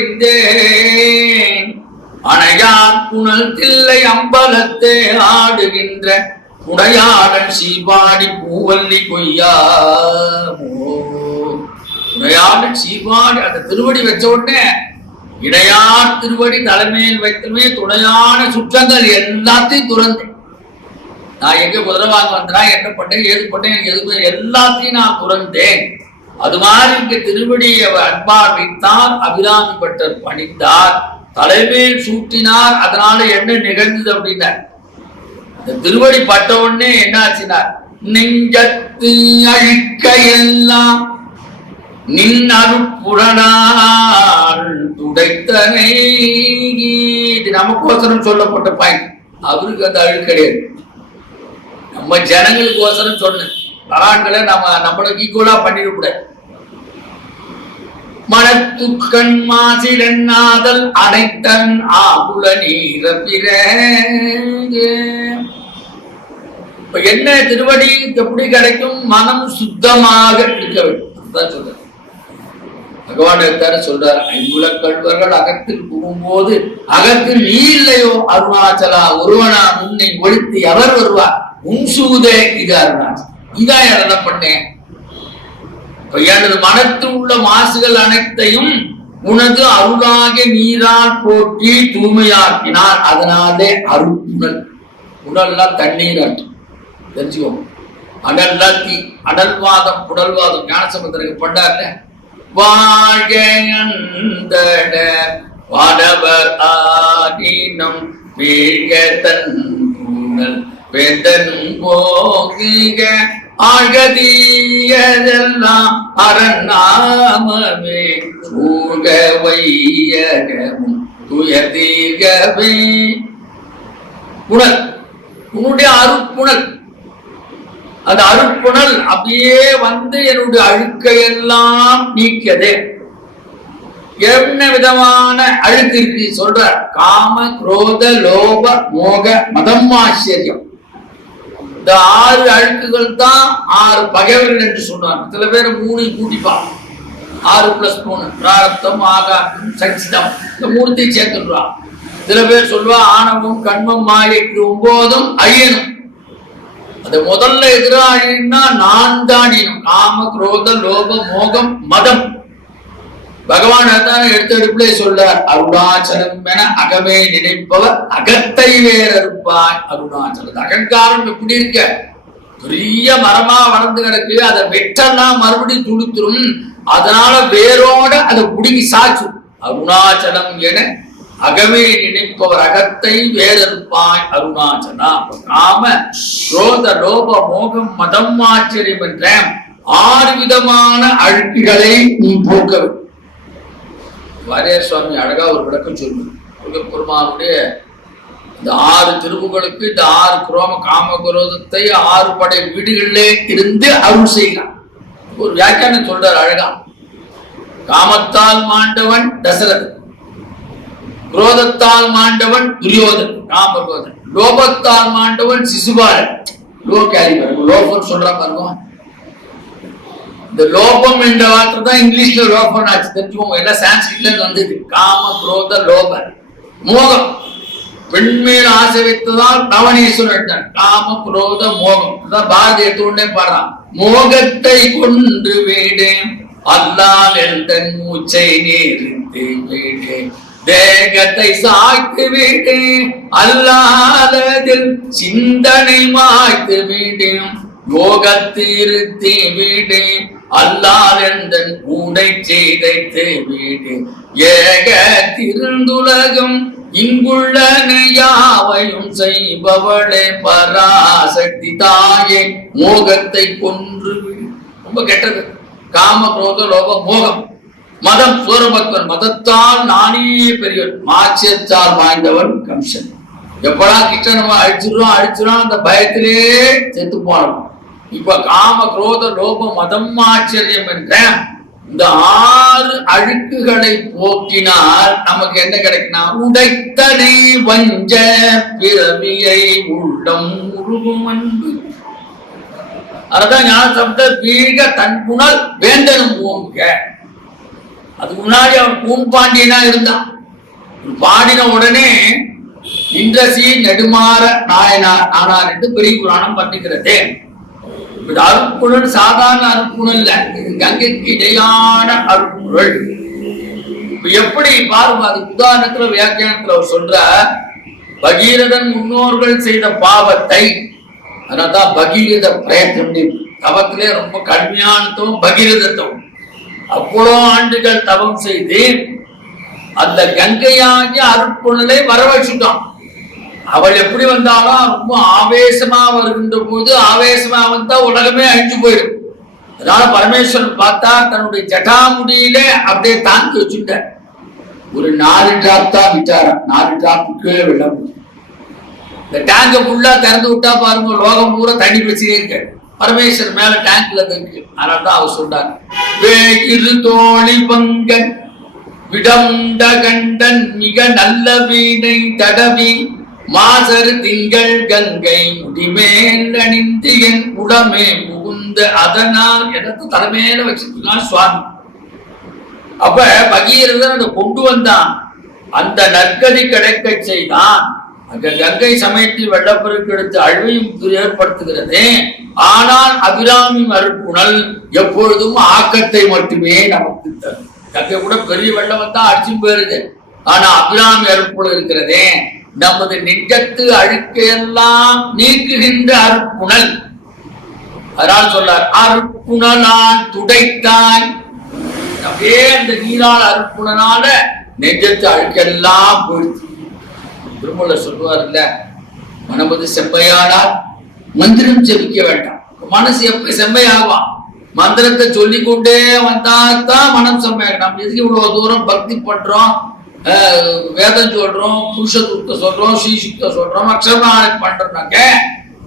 அணையார் புனல் தில்லை அம்பலத்தே ஆடுகின்ற உடையாளன் சீபாடி பூவல்லி கொய்யாமோ. உடையாளன் சீபாடி அந்த திருவடி வச்ச உடனே இடையார் திருவடி தலைமையில் வைத்தமே துணையான சுற்றங்கள் எல்லாத்தையும் துறந்தேன். நான் எங்க குதிரை வாங்க வந்தேன், என்ன பண்ணேன், ஏது பண்ணேன், எதுவுமே எல்லாத்தையும் நான் துறந்தேன். அது மாதிரி இங்க திருவடியை அன்பார் வைத்தார், அபிராமி பட்டர் பணித்தார், தலைமையில் சூட்டினார். அதனால என்ன நிகழ்ந்தது அப்படின்னார், இந்த திருவடி பட்ட உடனே என்ன ஆச்சுனார், நெஞ்சத்து அழிக்க எல்லாம் நின் அருட்புறனால் துடைத்தனை. இது நமக்கோசரம் சொல்லப்பட்ட பாயிண்ட். அவருக்கு அந்த அழுக்கு கிடையாது, நம்ம ஜனங்களுக்கு ஓசரம் சொன்ன தரான்களை நம்மளுக்கு ஈக்குவலா பண்ணிடக்கூடாது. மனத்துக்கண் மாசிலன்னாதல் அனைத்தன் ஆகுல நீர பிற. இப்ப என்ன திருவடி எப்படி கிடைக்கும்? மனம் சுத்தமாக இருக்க வேண்டும் சொல்ற பகவான் எடுத்தாரு சொல்றாரு. ஐங்குல கல்வர்கள் அகத்தில் புகும்போது அகத்தில் நீ இல்லையோ அருணாச்சலா, ஒருவனா உன்னை ஒழித்து எவர் வருவார்? உன் சூதே இது அருணாச்சல். இதான் என்ன பண்ணேன், எனது மனத்தில் உள்ள மாசுகள் அனைத்தையும் உனது அருளாக நீரால் போற்றி தூய்மையாக்கினார். அதனாலே அருட்புணல். புனல்னா தண்ணீர் அர்த்தம், தெரிஞ்சுக்கோங்க. அனல்லா தீ, அனல்வாதம் புனல்வாதம். ஞானசமுத்திரக்கு பண்ணார்ல, வாழ்க அந்தட வாடவர் ஆதீனம் வீழ்க தன் புனல் வேந்தனும் போகுக ஆழ்கதீயதெல்லாம் அரண்நாமமே சூழ்க வையகமும் துயதீகவே. புனல், உன்னுடைய அருட்புணல். அந்த அருட்புணல் அப்படியே வந்து என்னுடைய அழுக்கையெல்லாம் நீக்கியதே. என்ன விதமான அழுக்கு இருக்கு சொல்றார். காம குரோத லோப மோக மதம் ஆச்சரியம். இந்த 6 அழுக்குகள் தான் 6 பகைவர்கள் என்று சொன்னார். சில பேர் 3 கூட்டிப்பான். 6+3 பிராரப்தம் ஆகாரம் சச்சிதம், இந்த 3 சேர்த்துடுறான். சில பேர் சொல்வா ஆணவம் கண்மம் மாயைக்கு 9 அழியணும். அது முதல்ல எதிரானா 4 அழியணும். காம குரோத லோப மோகம் மதம். பகவான் அதான் எடுத்தெடுப்பிலே சொல்றார். அருணாச்சலம் என அகமே நினைப்பவர் அகத்தை வேறறுப்பாய். அருணாச்சலம் அகங்காரம் எப்படி இருக்க, பெரிய மரமா வளர்ந்து கிடக்கு, அதை வெட்டனா மறுபடியும் துளுத்துரும். அதனால வேரோட அதை புடுங்கி சாச்சும். அருணாச்சலம் என அகமே நினைப்பவர் அகத்தை வேறறுப்பாய் அருணாச்சலா. காம குரோத லோப மோகம் மதம் ஆச்சரியம் என்ற 6 விதமான அழுக்குகளை நீ போக்க. வாரியார் சுவாமி அழகா ஒரு விளக்கம் சொல்லுவார். முருகப்பெருமானுடைய இந்த 6 திருவுகளுக்கு இந்த 6 குரோம காம குரோதத்தை 6 படை வீடுகளிலே இருந்து அருள் செய்கிறான். ஒரு வியாக்கியானம் சொல்றார் அழகா. காமத்தால் மாண்டவன் தசரதன், குரோதத்தால் மாண்டவன் துரியோதன் காமகுரோதன், லோபத்தால் மாண்டவன் சிசுபாலன். லோ கேரி பாருங்க, லோபம் சொல்ற பாருங்க. இந்த லோபம் என்ற வார்த்தை தான் இங்கிலீஷ்ல லோபம் ஆச்சு, தெரிஞ்சுக்கோங்க. எல்லாம் சான்ஸ்கிரிட்ல இருந்து வந்தது. காம குரோத லோப மோகம். பெண்மேல் ஆசை வைத்ததால் நவனீஸ்வரன் எடுத்தான். காம குரோத மோகம். அதான் பாரதி எடுத்து உடனே பாடுறான். மோகத்தை கொன்று வீடேன் அல்லால் எந்த மூச்சை நேரிட்டு வீடேன் தேகத்தை சாய்த்து வீடு அல்லாததில் சிந்தனை மாய்த்து வீடும் யோகத்திருத்தி வீடு அல்லாதெந்தன் கூடை செய்தைத்து வீடு ஏக திருந்துலகம் இங்குள்ள யாவையும் செய்பவளே பராசக்தி தாயே மோகத்தை கொன்று வீடு. ரொம்ப கெட்டது. காம குரோத லோக மோகம். மதம் சூரபத்மன். மதத்தால் நானே பெரியவன், மாட்சியத்தால் வாய்ந்தவன் கம்சன். எப்படா கிருஷ்ணன் அழிச்சிடும் அந்த பயத்திலே செத்து போனோம். இப்ப காம குரோத லோப மதம் ஆச்சரியம் என்ற இந்த 6 அழுக்குகளை போக்கினால் நமக்கு என்ன கிடைக்கும்? உடைத்தனை வஞ்ச பிறவியை உள்ளம் உருகும் அன்பு. அதுதான் ஞான சப்த வீக தன்புணல் வேந்தனும் ஓங்க. அதுக்கு முன்னாடி அவன் பூம்பாண்டியனா இருந்தான். பாடின உடனே இந்திரசி நெடுமாற நாயனார் ஆனார் என்று பெரிய புராணம் பண்ணிக்கிறது. அருட்புணல் சாதாரண அருட்புணல் இல்ல, இது கங்கைக்கு இடையான அருட்புணல். எப்படி பாருங்க, அது உதாரணத்துல வியாக்கியானத்துல அவர் சொல்ற, பகீரதன் முன்னோர்கள் செய்த பாவத்தை, அதனால்தான் பகீரத பிரயத்தனம், தவத்திலே ரொம்ப கடுமையானதும் பகீரதத்துவம். அவ்வளோ ஆண்டுகள் தவம் செய்து அந்த கங்கையாகிய அருட்புணலை வரவழைச்சுட்டான். அவள் எப்படி வந்தாலும் ரொம்ப ஆவேசமா வருகின்ற போது, ஆவேசமா வந்தா உலகமே அழிஞ்சு போயிடும். அதனால பரமேஸ்வரன் பார்த்தா தன்னுடைய ஜட்டாமுடியில அப்படியே தாங்கி வச்சுட்டார். ஒரு 4 டிராப் தான் விட்டாராம். 4 டிராப்புக்கு வெள்ளம். இந்த டேங்க ஃபுல்லா திறந்து விட்டா பாருங்க, லோகம் பூரா தண்ணி பிரச்சனையே இருக்க. பரமேஸ்வரன் மேல டேங்க்ல இருக்கு. அதனால்தான் அவர் சொல்றாங்க, வேகிரு தோழி பங்கன் விடமுண்ட கண்டன் மிக நல்ல வீணை தடவி மாசரு திங்கள் கங்கை முடிமேல் அணிந்து என் உடமே புகுந்த அதனால் எனக்கு தலைமையில வச்சிருக்கான் சுவாமி. அப்ப பகீரதன் அதை கொண்டு வந்தான், அந்த நற்கதி கிடைக்க செய்தான். அங்க கங்கை சமயத்தில் வெள்ளப்பெருக்கு எடுத்து அழிவையும் ஏற்படுத்துகிறது. ஆனால் அபிராமி அருட்புணல் எப்பொழுதும் ஆக்கத்தை மட்டுமே நமக்கு தரும். கங்கை கூட பெரிய வெள்ளம் வந்தா அடிச்சும் போயிருது, ஆனா அபிராமி அருட்புணல் இருக்கிறதே நமது நெஞ்சத்து அழுக்கையெல்லாம் நீக்குகின்ற அருட்புணல். அதனால் சொல்றார், அருட்புணலால் துடைத்தாய். அப்படியே அந்த நீரால் அருட்புணனால நெஞ்சத்து அழுக்கெல்லாம் போயிடுச்சு. திருமூலர் சொல்லுவார் இல்ல, மனமது செம்மையானால் மந்திரம் ஜெபிக்க வேண்டாம். மனசு எப்ப செம்மையாகுவான்? மந்திரத்தை சொல்லிக் கொண்டே வந்தாதான் மனம் செம்மையாகும். நம்ம எதுக்கு இவ்வளவு தூரம் பக்தி பண்றோம், வேதம் சொல்றோம், புருஷ துக்க சொல்றோம், ஸ்ரீசுத்த சொல்றோம், அக்ஷரநாளை பண்றோம்னாக்க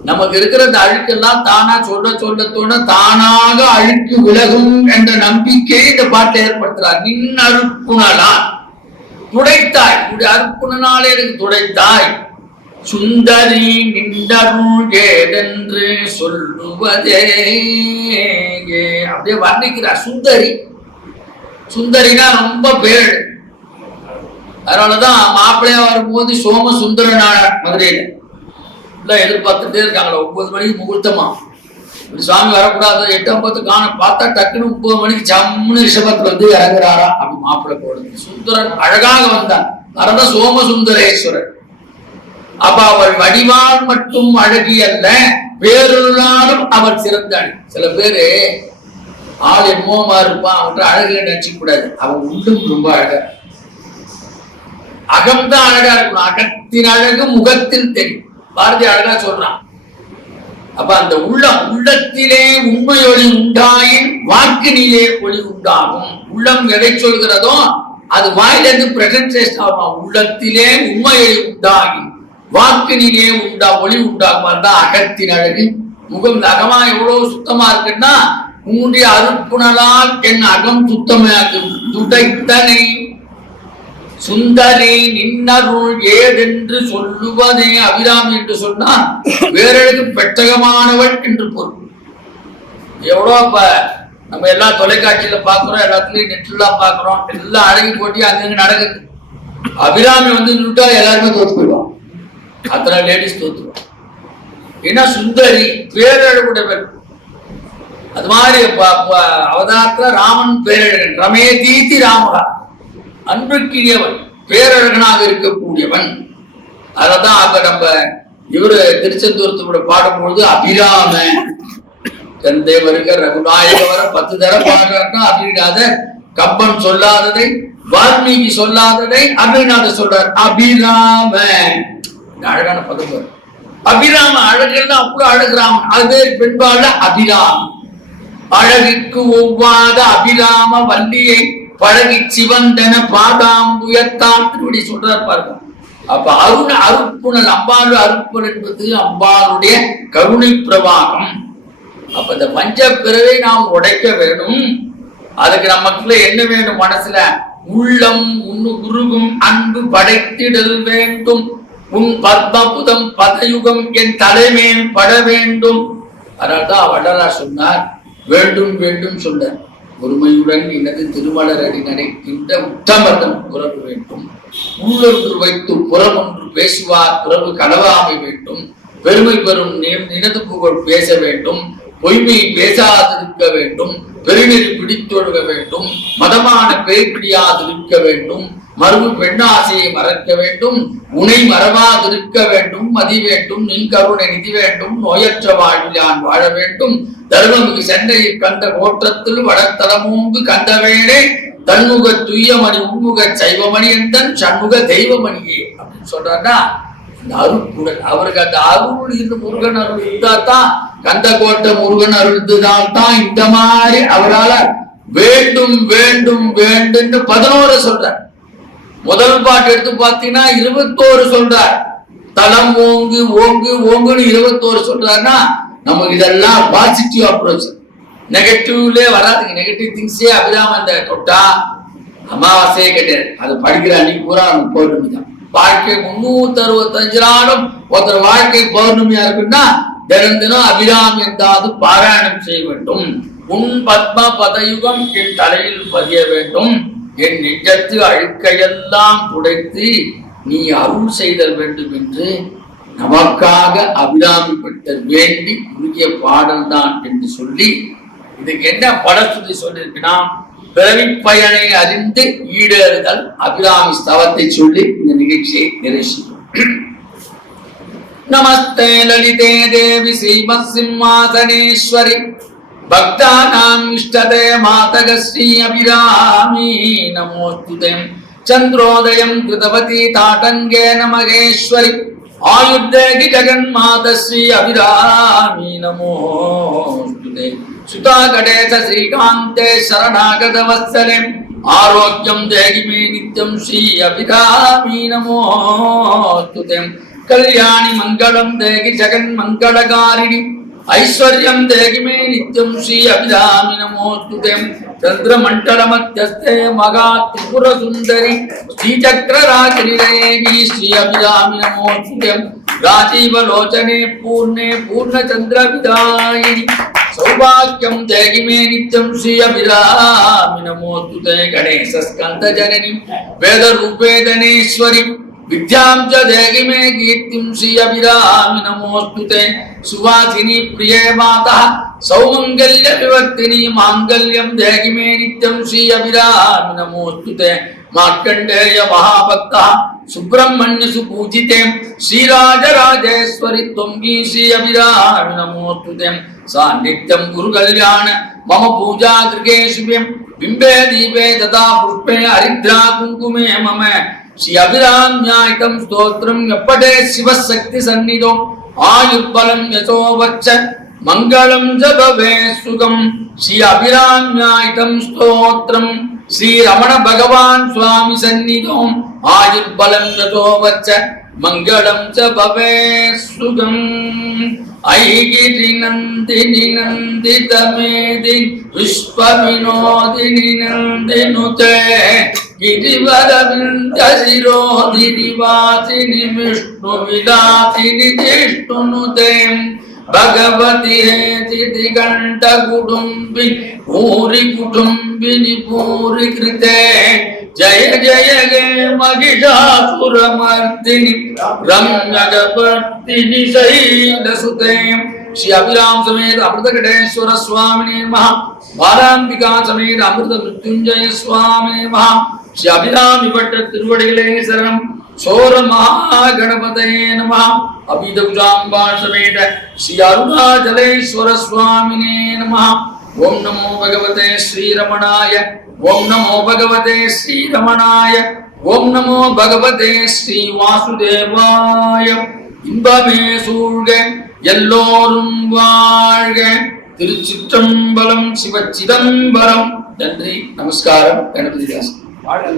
நமக்கு இருக்கிற இந்த அழுக்கெல்லாம் தானா சொல்ல சொல்ல தோண தானாக அழுக்கு விலகும் என்ற நம்பிக்கையை இந்த பாட்டை ஏற்படுத்துறார். நின் அருட்புணலால் துடைத்தாய், உடைய அருட்புணனாலே எனக்கு துடைத்தாய். சுந்தரி நின்றருள் ஏதென்று சொல்லுவதே. அப்படியே வர்ணிக்கிறார். சுந்தரி, சுந்தரினா ரொம்ப பேர். அதனாலதான் மாப்பிள்ளையா வரும்போது சோம சுந்தரனான மதுரையில எல்லாம் எதிர்பார்த்துட்டே இருக்காங்களா, 9 மணிக்கு முகூர்த்தமா, இப்படி சுவாமி வரக்கூடாது, 8:50 காண பார்த்தா டக்குன்னு 9 மணிக்கு சம்முன்னு ரிஷபத்துல வந்து இறங்குறாரா. அப்படி மாப்பிள்ளை போடுது. சுந்தரன் அழகாக வந்தான், அதனால சோம சுந்தரேஸ்வரர். அப்ப அவள் வடிவால் மட்டும் அழகி அல்ல, வேறொருளாலும் அவள் சிறந்தாள். சில பேரு ஆள் என்னமோமா இருப்பான், அவற்றை அழகு நினைச்சுக்க கூடாது. அவன் உள்ளும் ரொம்ப அழகா, அகம்தான் அழகா இருக்கணும். அகத்தின் அழகு முகத்தில் தெரியும். பாரதி அழகா சொல்றான். அப்ப அந்த உள்ளத்திலே உண்மை ஒளி உண்டாயின் வாக்கினிலே ஒளி உண்டாகும். உள்ளம் எதை சொல்கிறதோ அது வாயிலிருந்து பிரசன்டேஷன் ஆகும். உள்ளத்திலே உண்மை ஒளி உண்டாயின் வாக்கினிலே ஒளி உண்டாகும். தான் அகத்தின் அழகு. முகம் அகமா எவ்வளவு சுத்தமா இருக்குன்னா, உன்னுடைய அருட்புணலால் என் அகம் சுத்தமாகும். துடைத்தனை சுந்தரி நின்னருள் ஏதென்று சொல்லுவதே அபிராமி என்று சொன்னால் வேறழகு பெட்டகமானவள் என்று பொருள். எவ்வளோ இப்ப நம்ம எல்லா தொலைக்காட்சியில பாக்குறோம், எல்லாத்துலயும் நெட்லாம் பாக்குறோம், எல்லாம் அழகி போட்டி அங்கங்க நடக்குது. அபிராமி வந்து நின்றுட்டா எல்லாருமே தோத்து போயிடுவான். அத்தனை லேடிஸ் தோத்துருவான். ஏன்னா சுந்தரி பேரழகுடையவர். அது மாதிரி அவதாரத்துல ராமன் பேரழகன், ரமே தீதி ராமகா, அன்புக்கினியவன், பேரழகனாக இருக்கக்கூடியவன். அததான் அப்ப நம்ம இவரு திருச்செந்தூரத்தோட பாடும்பொழுது அபிராம தந்தை வருக ரகுநாயக வர 10 தடவை பாடுறாருன்னா அப்படின்னாத கம்பன் சொல்லாததை, வால்மீகி சொல்லாததை அப்படின்னாத சொல்றார். அபிராம அழகான பதம் வரும். அபிராம அழகுன்னா அவ்வளவு அழகுராமன். அது பேர் பெண்பால அபிராம. அழகுக்கு ஒவ்வாத அபிராம வள்ளியை பழகி சிவந்தன பாதாம் உயர்த்தான் திருவடி சொல்றார் பாருங்க. அப்ப அருட்புணல், அம்பாளு அருட்புணல் என்பது அம்பாளுடைய கருணை பிரவாகம். அப்ப இந்த பஞ்ச பிறவை நாம் உடைக்க வேணும். அதுக்கு நமக்குள்ள என்ன வேணும்? மனசுல உள்ளம் உருகும் அன்பு படைத்திடல் வேண்டும். உன் பத்மபுதம் பதயுகம் என் தலைமேல் பட வேண்டும். அதனால்தான் வள்ளலார் சொன்னார், வேண்டும் வேண்டும் சொன்னார். ஒருமையுடன் எனது திருமலரடி நினைக்கின்ற உத்தமதம் உறவு வேண்டும். உள்ளொன்று வைத்து புறம் ஒன்று பேசுவார் உறவு கனவாமை வேண்டும். பெருமை பெறும் நினது புகழ் பேச வேண்டும். பொய்மை பேசாதிருக்க வேண்டும். பெருநெறி பிடித்தொழுக வேண்டும். மதமான பேய் பிடியாதிருக்க வேண்டும். மறுபு பெண்ணாசையை மறக்க வேண்டும். உனை மறவாதிருக்க வேண்டும். மதி வேண்டும். நின் கருணை நிதி வேண்டும். நோயற்ற வாழ்வில் யான் வாழ வேண்டும். தர்மமிகு சென்னையில் கண்ட கோற்றத்தில் வடத்தலமூங்கு கண்டவேனே தன்முக துய்யமணி உண்முக சைவமணி என்றன் சண்முக தெய்வமணியே அப்படின்னு சொல்றாருன்னா, அந்த அருள் அவருக்கு அந்த அருள் இருந்து முருகன் அருள் இருந்தாதான், கந்த கோட்டை முருகன் அருள் இருந்ததால்தான் இந்த மாதிரி அவரால் வேண்டும் வேண்டும் வேண்டும் 11 சொல்றார். முதல் பாட்டு எடுத்து பார்த்தீங்கன்னா 21 சொல்றார். தலம் ஓங்கு ஓங்கு ஓங்குன்னு 21 சொல்றாருன்னா, நமக்கு இதெல்லாம் பாசிட்டிவ் அப்ரோச். நெகட்டிவ்லே வராதுங்க. நெகட்டிவ் திங்ஸே அபிராம அந்த தொட்டா அமாவாசையே கிடையாது. அது படிக்கிற அன்னைக்கு பூரா நமக்கு பௌர்ணமி தான். வாழ்க்கை 365 நாளும் ஒருத்தர் வாழ்க்கை பௌர்ணமியா இருக்குன்னா தினம் தினம் அபிராமி என்றாவது பாராயணம் செய்ய வேண்டும். உன் பத்ம பதயுகம் என் தலையில் பதிய வேண்டும். என் நெஞ்சத்து அழுக்கையெல்லாம் துடைத்து நீ அருள் செய்தல் வேண்டும் என்று நமக்காக அபிராமி பட்டர் வேண்டி உரிய பாடல் தான் என்று சொல்லி, இதுக்கு என்ன படத்துதி சொல்லியிருக்குன்னா, பிறவி பயனை அறிந்து ஈடேறுதல் அபிராமி ஸ்தவத்தை சொல்லி இந்த நிகழ்ச்சியை நிறைவு. நமஸ்தே லலிதே தேவி ஸ்ரீமத் சிம்மாசனேஸ்வரி பக்தானாம் இஷ்டதே மாதக ஸ்ரீ அபிராமி நமோஸ்துதே. சந்திரோதயம் கிருதவதி தாட்டங்கேன மகேஸ்வரி ஆயுர்தேகி ஜகன்மாத ஸ்ரீ அபிராமி நமோஸ்துதே. சுதா கடேச ஸ்ரீகாந்தே சரணாகத வத்சலே ஆரோக்கியம் தேகி மே நித்யம் ஸ்ரீ அபிராமி நமோஸ்துதே. கல்யாணி மங்களம் தேகி ஜகன் மங்களகாரிணி ஐஸ்வர்யம் தேகி மே நித்யம் ஸ்ரீ அபிராமி நமோஸ்துதே. சந்திர மண்டல மத்தியஸ்தே மகா திரிபுர சுந்தரி ஸ்ரீ சக்கரராஜினி ஸ்ரீ அபிராமி நமோஸ்துதே. ராஜீவ லோச்சனே பூர்ணே பூர்ண சந்திர விதாயினி சௌபாக்கியம் தேகி மே நித்யம் ஸ்ரீ அபிராமி நமோஸ்துதே. கணேச ஸ்கந்த ஜனனி வேத ரூபேதனேஸ்வரி विद्यां च देहि मे कीर्तिं श्री अभिरामि नमोस्तुते. सुवासिनी प्रिये माता सौमंगल्य विवर्तिनी मांगल्यं देहि मे नित्यं श्री अभिरामि नमोस्तुते. मार्कंडेय महाभक्ता सुब्रह्मण्य सुपूजिते श्रीराजराजेश्वरी त्वंगी श्री अभिरामि नमोस्तुते. सान्निध्यं गुरु कल्याण मम पूजा गृहे शुभे बिंबे दीपे तथा पुष्पे हरिद्रा कुंकुमे मम श्री अभिराम्यायितं स्तोत्रं यपठे शिवशक्ति सन्निधौ आयुर्बलं यशो वच्च मंगलं च भवेत् सुखं. श्री अभिराम्यायितं स्तोत्रं श्री रमण भगवान स्वामी सन्निधौ आयुर्बलं यशो वच्च मंगलं च भवेत् सुखं. ऐगिरि नंदिनि नंदित मेदिनि विश्व विनोदिनि नंदिनुते गिरिवर विंध्य शिरोधिनि वासिनि विष्णु विलासिनि जिष्णुनुते. भगवती हेति कंठ कुटुंबि भूरि कुटुंबिनि भूरि कृते. जय जय गे महिषासुरमर्दिनि रम्यगपर्दिनि शैलसुते. श्री अभिराम समेत अमृतकटेश्वर स्वामिने नमः. बालांबिका समेत अमृत मृत्युंजय स्वामिने नमः. श्री अभिरामि भट्ट तिरुवडिगले शरणं. सौर महागणपतये नमः. अभिदुजाम्बा समेत श्री अरुणाचलेश्वर स्वामिने नमः. ओम नमो भगवते श्री रमणाय. ओम नमो भगवते श्री रमणाय. ओम नमो भगवते श्री वासुदेवाय. இன்பமே சூழ்க எல்லோரும் வாழ்க. திருச்சிற்றம்பலம் சிவச்சிதம்பரம். நன்றி, நமஸ்காரம். கணபதி தாஸ்.